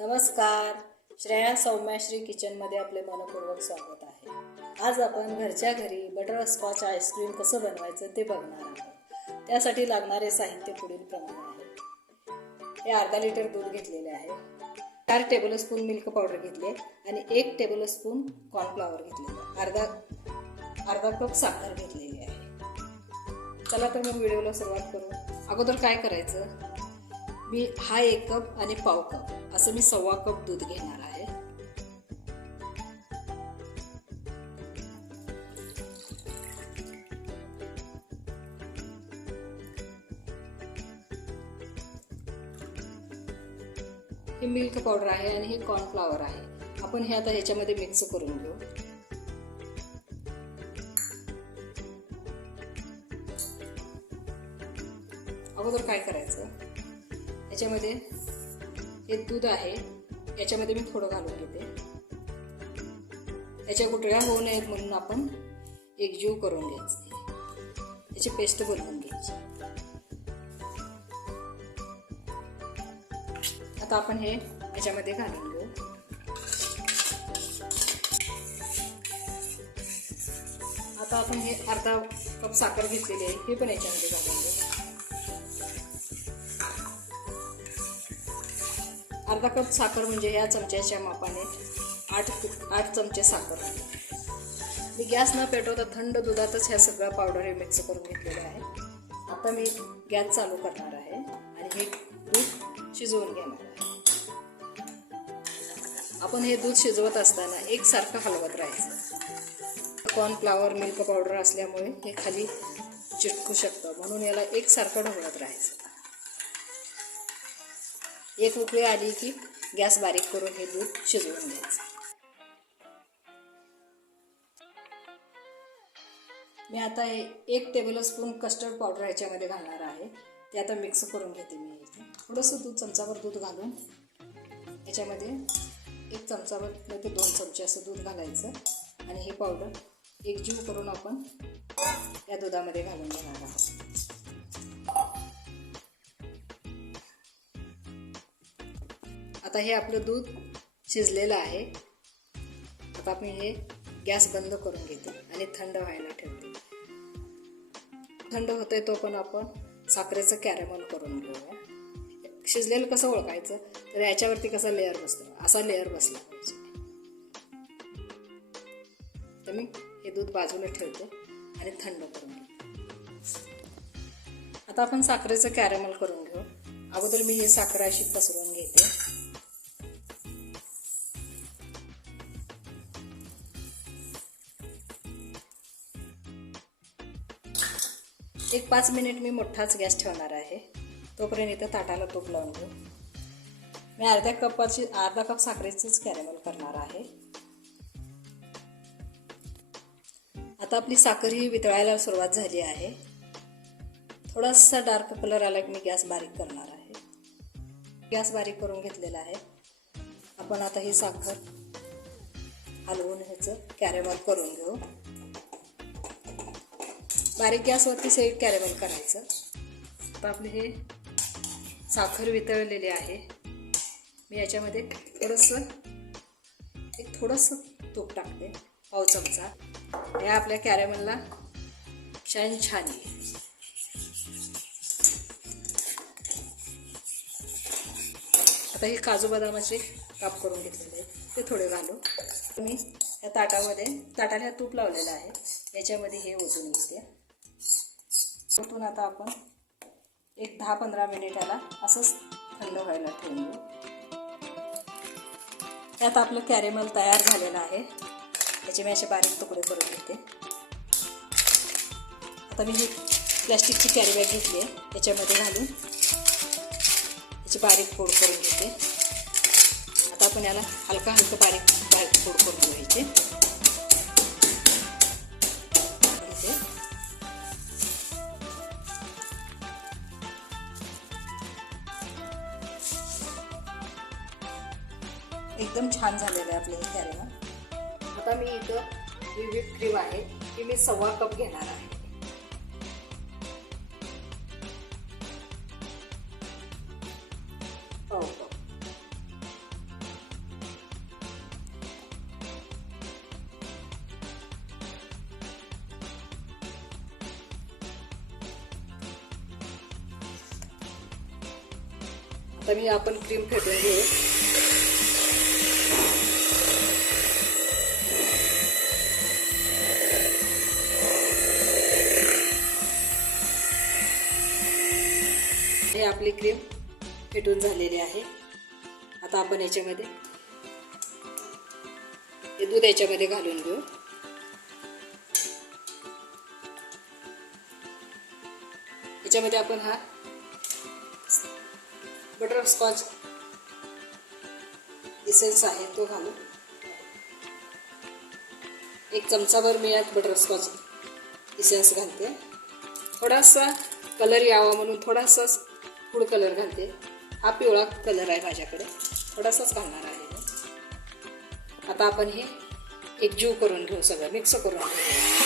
नमस्कार. श्रेया सौम्याश्री किचनमध्ये आपले मनपूर्वक स्वागत आहे. आज आपण घरच्या घरी बटर स्कॉच आईस्क्रीम कसं बनवायचं ते बघणार आहोत. त्यासाठी लागणारे साहित्य पुढील प्रमाणे आहे. हे अर्धा लिटर दूध घेतलेले आहे. चार टेबलस्पून मिल्क पावडर घेतले आणि एक टेबलस्पून कॉर्नफ्लॉवर घेतलेले अर्धा अर्धा कप साखर घेतलेली आहे. चला तर मग व्हिडिओला सुरुवात करू. अगोदर काय करायचं? मी हा एक कप आणि पाव कप असं मी सव्वा कप दूध घेणार आहे. हे मिल्क पावडर आहे आणि हे कॉर्नफ्लॉवर आहे. आपण हे आता ह्याच्यामध्ये मिक्स करून घेऊ. अगोदर काय करायचं? याच्यामध्ये हे दूध आहे. याच्यामध्ये मी थोडं घालून घेते. याच्या गुटळ्या होऊ नयेत म्हणून आपण एकजीव करून घ्यायचं. याची पेस्ट बनवून घ्यायची. आता आपण हे याच्यामध्ये घालून घेऊ. आता आपण हे अर्धा कप साखर घेतलेली आहे हे पण याच्यामध्ये घालून घेऊ. अर्धा कप साखर म्हणजे या चमच्याच्या मापाने आठ आठ चमचे साखर. मी गॅस न पेटवता थंड दुधातच ह्या सगळ्या पावडर हे मिक्स करून घेतलेले आहे. आता मी गॅस चालू करणार आहे आणि हे दूध शिजवून घेणार आहे. आपण हे दूध शिजवत असताना एकसारखं हलवत राहायचं. कॉर्नफ्लावर मिल्क पावडर असल्यामुळे हे खाली चिटकू शकतं. म्हणून याला एकसारखं ढवळत राहायचं. एक उकळी आली की गॅस बारीक करून हे दूध शिजवून घ्यायचं. मी आता हे एक टेबल स्पून कस्टर्ड पावडर ह्याच्यामध्ये घालणार आहे. ते आता मिक्स करून घेते मी इथे. थोडंसं दूध चमचाभर दूध घालून याच्यामध्ये एक चमचाभर ते दोन चमचे असं दूध घालायचं. आणि हे पावडर एकजीव करून आपण या दुधामध्ये घालून घेणार आहोत. आता हे आपलं दूध शिजलेलं आहे. आता आपण हे गॅस बंद करून घेते आणि थंड व्हायला ठेवते. थंड होतंय तो पण आपण साखरेचं कॅरेमल करून घेऊया. शिजलेलं कसं ओळखायचं? तर याच्यावरती कसा लेअर बसतो? असा लेअर बसला पाहिजे. तर मी हे दूध बाजूला ठेवतो आणि थंड करून घेतो. आता आपण साखरेचं कॅरेमल करून घेऊ. अगोदर मी हे साखर अशी पसरून एक पाच मिनिट मी मोठाच गॅस ठेवणार आहे. तोपर्यंत इथं ताटाला तूप लावून घेऊ. मी अर्ध्या कपाची अर्धा कप साखरेचंच कॅरेमल करणार आहे. आता आपली साखर ही वितळायला सुरुवात झाली आहे. थोडासा डार्क कलर आला की मी गॅस बारीक करणार आहे. गॅस बारीक करून घेतलेला आहे. आपण आता ही साखर हलवून ह्याचं कॅरेमल करून घेऊ. बारीक गॅसवरती सेट कॅरेमल करायचं. आता आपले हे साखर वितळलेली आहे. मी याच्यामध्ये थोडंसं एक थोडंसं तूप टाकते पाव चमचा. या आपल्या कॅरेमलला छान छान येईल. आता हे काजू बदामाचे काप करून घेतलेले आहेत. ते थोडे घालू. मी या ताटामध्ये ताटाला तूप लावलेलं आहे. याच्यामध्ये हे ओतून घेते. ओतून आता आपण एक दहा पंधरा मिनिटाला असंच थंड व्हायला ठेवून देऊ त्यात आपलं कॅरेमल तयार झालेलं आहे. याचे मी असे बारीक तुकडे करून घेते. आता मी ही प्लॅस्टिकची कॅरीबॅग घेतली आहे. त्याच्यामध्ये घालून याची बारीक फोड करून घेते. आता आपण याला हलका हलका बारीक बारीक फोड करून घ्यायचे. एकदम छान झालेलं आहे आपलं हे आता मी इथं जी विप क्रीम आहे ती मी सव्वा कप घेणार आहे. हो, हो. आता मी आपण क्रीम फेटून घेऊ. हे आपली क्रीम फेटून झालेली आहे. आता आपण याच्यामध्ये हे दूध याच्यामध्ये घालून घेऊ. याच्यामध्ये आपण हा बटर स्कॉच इसेन्स आहे तो घालू. एक चमचाभर मी यात बटर स्कॉच इसेन्स घालते. थोडासा कलर यावा म्हणून थोडासा फूड कलर घालते. हा पिवळा कलर आहे माझ्याकडे. थोडासाच घालणार आहे आता आपण हे एकजीव करून घेऊ सगळं मिक्स करून घेऊ.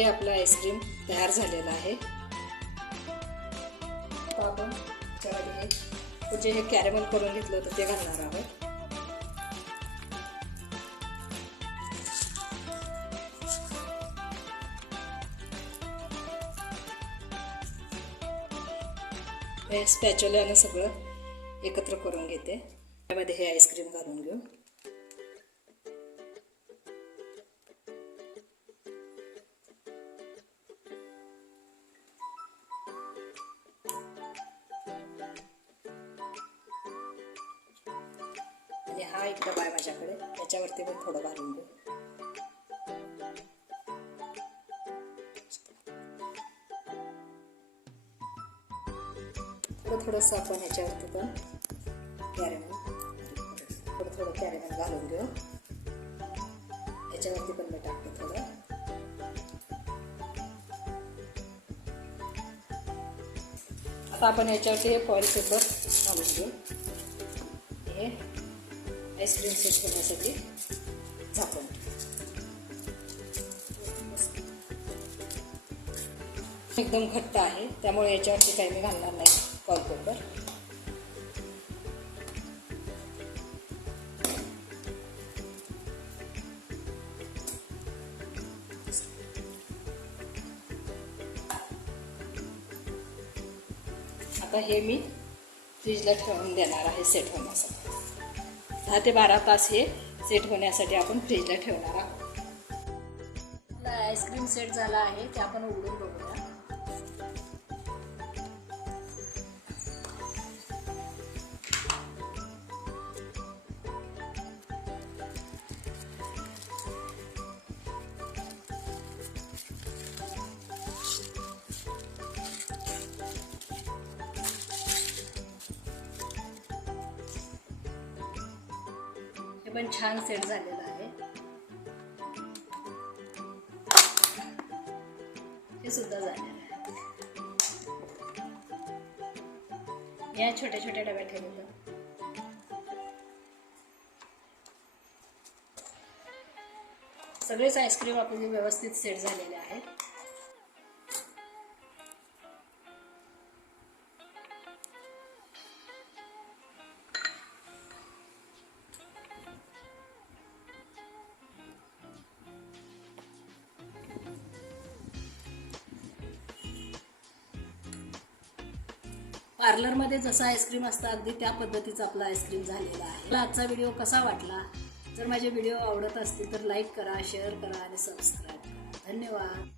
हे आपलं आईस्क्रीम तयार झालेलं आहे. आपण जे हे कॅरेमल करून घेतलं होतं ते घालणार आहोत. हे आणि सगळं एकत्र करून घेते. त्यामध्ये हे आईस्क्रीम घालून घेऊ. थोडं घालून घेऊ थोडं थोडंसं आपण ह्याच्यावरती पण कॅरेमल थोडं थोडं कॅरेमल घालून घेऊ याच्यावरती पण मी टाकते थोडं. आता आपण याच्यावरती हे फॉईल पेपर घालून घेऊ हे आईस्क्रीम सेट करण्यासाठी झाकून एकदम घट्ट आहे. त्यामुळे याच्यावरती काही मी घालणार नाही. कॉल पेपर आता हे मी फ्रीजला ठेवून देणार आहे सेट होण्यासाठी. दहा ते बारा तास हे सेट होण्यासाठी आपण फ्रीजला ठेवणार आहोत. आईस्क्रीम सेट झाला आहे ते आपण उघडून बघूया. हे पण छान सेट झालेलं आहे. हे सुद्धा झालेलं आहे. या छोट्या छोट्या डब्यात ठेवलेलं सगळेच आईस्क्रीम आपले व्यवस्थित सेट झालेले आहेत. पार्लरमध्ये जसं आईस्क्रीम असतं अगदी त्या पद्धतीचा आपला आईस्क्रीम झालेला आहे. मला आजचा व्हिडिओ कसा वाटला? जर माझे व्हिडिओ आवडत असतील तर लाईक करा शेअर करा आणि सबस्क्राईब करा. धन्यवाद.